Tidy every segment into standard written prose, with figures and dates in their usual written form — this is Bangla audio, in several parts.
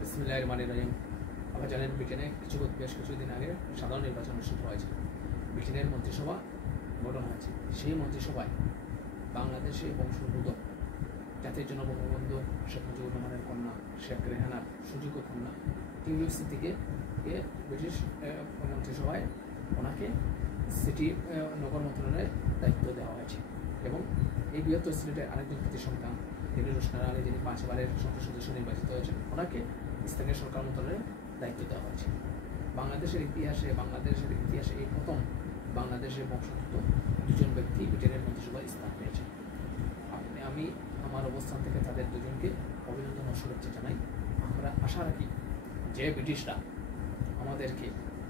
বিসমিল্লাহির রহমানির রহিম। আমরা জানেন ব্রিটেনে বেশ কিছুদিন আগে সাধারণ নির্বাচন অনুষ্ঠিত হয়েছে। ব্রিটেনের মন্ত্রিসভা গঠন হয়েছে। সেই মন্ত্রিসভায় বাংলাদেশে বংশোদ্ভূত জাতির জন্য বঙ্গবন্ধু শেখ মুজিবুর রহমানের কন্যা শেখ রেহানার সুযোগ্য কন্যা টিউএফসি থেকে ব্রিটিশ মন্ত্রিসভায় ওনাকে সিটি নগর মন্ত্রণালয়ের দায়িত্ব দেওয়া হয়েছে। এবং এই বৃহত্তর সিলেটের আরেকজন কৃতি সন্তান তিনি রোশনার আলী, যিনি 5 বারের সংসদ সদস্য নির্বাচিত হয়েছেন, ওনাকে স্থানীয় সরকার মন্ত্রণালয়ের দায়িত্ব দেওয়া হয়েছে। বাংলাদেশের ইতিহাসে এই প্রথম বাংলাদেশের বংশোদ্ভূত দুজন ব্যক্তি ব্রিটেনের মন্ত্রিসভায় স্থান পেয়েছেন। আমি আমার অবস্থান থেকে তাদের দুজনকে অভিনন্দন ও শুভেচ্ছা জানাই। আমরা আশা রাখি যে ব্রিটিশরা আমাদেরকে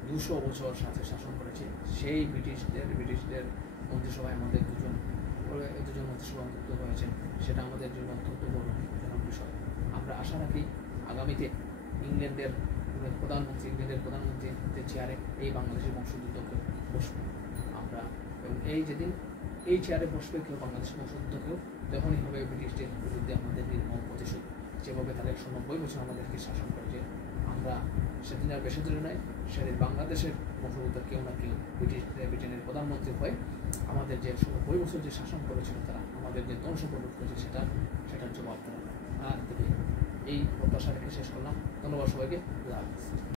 200 বছর সাথে শাসন করেছে, সেই ব্রিটিশদের মন্ত্রিসভায় আমাদের দুজন মন্ত্রিসভা অন্তর্ভুক্ত হয়েছেন, সেটা আমাদের জন্য অত্যন্ত গৌরবজনক বিষয়। আমরা আশা রাখি আগামীতে ইংল্যান্ডের প্রধানমন্ত্রীদের চেয়ারে এই বাংলাদেশের বংশোদ্ভূত কেউ বসবে। এবং যেদিন এই চেয়ারে বসবে কেউ বাংলাদেশের বংশোদ্ভূত কেউ, তখনই হবে ব্রিটিশদের বিরুদ্ধে আমাদের নির্মম প্রতিশোধ। যেভাবে তারা 190 বছর আমাদেরকে শাসন করেছে, আমরা সেদিন আর বেশি দূরে নয়, সেদিন বাংলাদেশের বংশোদ্ভূত কেউ না কেউ ব্রিটেনের প্রধানমন্ত্রী হয়ে আমাদের যে 90 বছর যে শাসন করেছিল, তারা আমাদের যে ধ্বংস করেছে সেটার জবাব তারা আর দেবে। এই প্রত্যাশা রেখে শেষ করলাম। ধন্যবাদ সবাইকে।